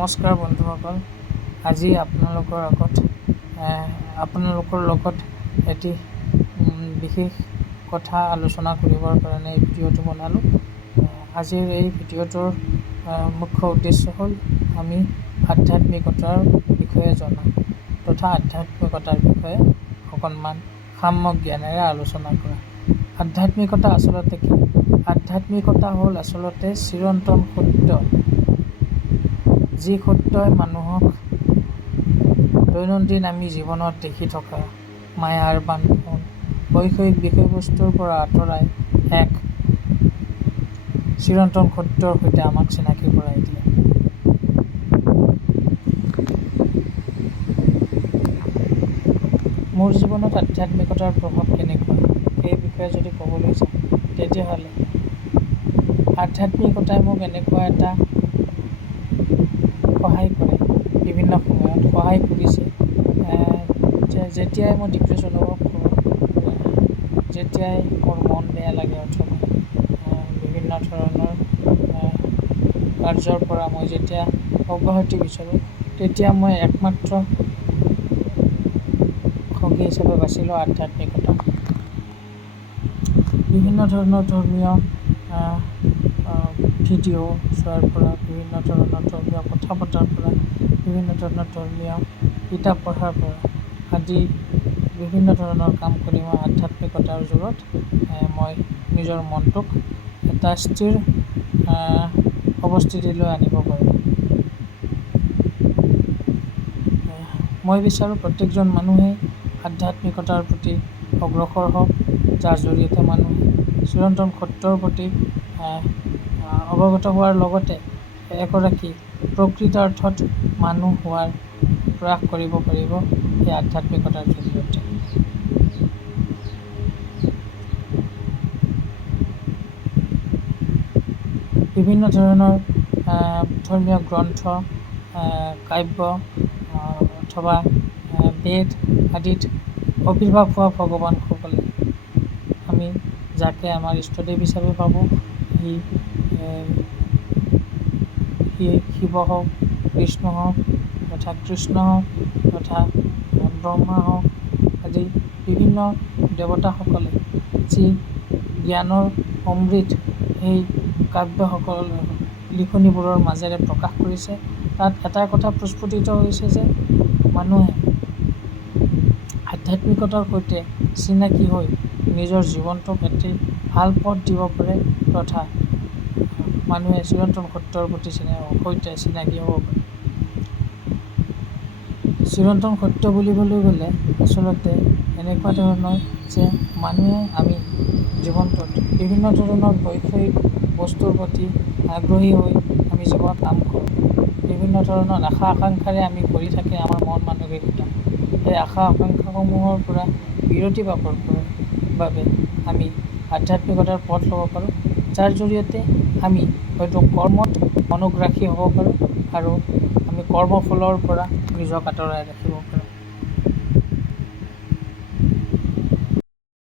নমস্কাৰ বন্ধুসকল। আজি আপোনালোকৰ লগত এটি বিশেষ কথা আলোচনা কৰিবৰ কাৰণে এই ভিডিঅ'টো বনালোঁ। আজিৰ এই ভিডিঅ'টোৰ মুখ্য উদ্দেশ্য হ'ল আমি আধ্যাত্মিকতাৰ বিষয়ে জনা তথা আধ্যাত্মিকতাৰ বিষয়ে অকণমান সাম্যক জ্ঞানেৰে আলোচনা কৰা। আধ্যাত্মিকতা আচলতে কি? আধ্যাত্মিকতা হ'ল আচলতে চিৰন্তন সত্য, যি সত্যই মানুহক দৈনন্দিন আমি জীৱনত দেখি থকা মায়াৰ বান্ধন, বৈষয়িক বিষয়বস্তুৰ পৰা আঁতৰাই এক চিৰন্তন সত্যৰ সৈতে আমাক চিনাকি কৰাই দিয়ে। মোৰ জীৱনত আধ্যাত্মিকতাৰ প্ৰভাৱ কেনেকুৱা, সেই বিষয়ে যদি ক'বলৈ যাওঁ তেতিয়াহ'লে আধ্যাত্মিকতাই মোক এনেকুৱা এটা সহায় কৰে, বিভিন্ন সময়ত সহায় কৰিছে। যেতিয়াই মই ডিপ্ৰেছন অনুভৱ কৰোঁ, যেতিয়াই মোৰ মন বেয়া লাগে অথবা বিভিন্ন ধৰণৰ কাৰ্যৰ পৰা মই যেতিয়া অব্যাহতি বিচাৰোঁ, তেতিয়া মই একমাত্ৰ সঙ্গী হিচাপে বাছি লওঁ আধ্যাত্মিকতা। বিভিন্ন ধৰণৰ ধৰ্মীয় ভিডিঅ' চোৱাৰ পৰা, বিভিন্ন ধৰণৰ ধৰ্মীয় কথা পতাৰ পৰা, বিভিন্ন ধৰণৰ ধৰ্মীয় কিতাপ পঢ়াৰ পৰা আদি বিভিন্ন ধৰণৰ কাম কৰি মই আধ্যাত্মিকতাৰ জোৰত মই নিজৰ মনটোক এটা স্থিৰ অৱস্থিতিলৈ আনিব পাৰোঁ। মই বিচাৰোঁ প্ৰত্যেকজন মানুহেই আধ্যাত্মিকতাৰ প্ৰতি অগ্ৰসৰ হওক, যাৰ জৰিয়তে মানুহে চিৰন্তন সত্যৰ প্ৰতি অৱগত হোৱাৰ লগতে এগৰাকী প্ৰকৃতাৰ্থত মানুহ হোৱাৰ প্ৰয়াস কৰিব পাৰিব এই আধ্যাত্মিকতাৰ জৰিয়তে। বিভিন্ন ধৰণৰ ধৰ্মীয় গ্ৰন্থ, কাব্য অথবা বেদ আদিত আৱিৰ্ভাৱ হোৱা ভগৱানসকলে, আমি যাকে আমাৰ ইষ্টদেৱ হিচাপে ভাবোঁ, সি শিৱ হওক, বিষ্ণু হওক তথা কৃষ্ণ হওক তথা ব্ৰহ্মা হওক আদি বিভিন্ন দেৱতাসকলে যি জ্ঞানৰ অমৃত সেই কাব্যসকল লিখনিবোৰৰ মাজেৰে প্ৰকাশ কৰিছে, তাত এটা কথা প্ৰস্ফুটিত হৈছে যে মানুহে আধ্যাত্মিকতাৰ সৈতে চিনাকি হৈ নিজৰ জীৱনটোক এটি ভাল পথ দিব পাৰে তথা মানুহে চিৰন্তন সত্যৰ প্ৰতি সৈতে চিনাকি হ'ব পাৰে। চিৰন্তন সত্য বুলিবলৈ গ'লে আচলতে এনেকুৱা ধৰণৰ যে আমি জীৱনটোত বিভিন্ন ধৰণৰ বৈষয়িক বস্তুৰ প্ৰতি আগ্ৰহী হৈ আমি জীৱনত কাম কৰোঁ। বিভিন্ন ধৰণৰ আশা আকাংক্ষাৰে আমি কৰি থাকি আমাৰ মন মানসিকতা, সেই আশা আকাংক্ষাসমূহৰ পৰা বিৰতি পাবৰ বাবে আমি আধ্যাত্মিকতাৰ পথ ল'ব পাৰোঁ, যাৰ জৰিয়তে আমি হয়তো কৰ্মত অনুগ্ৰাসী হ'ব পাৰোঁ আৰু আমি কৰ্মফলৰ পৰা নিজক আঁতৰাই ৰাখিব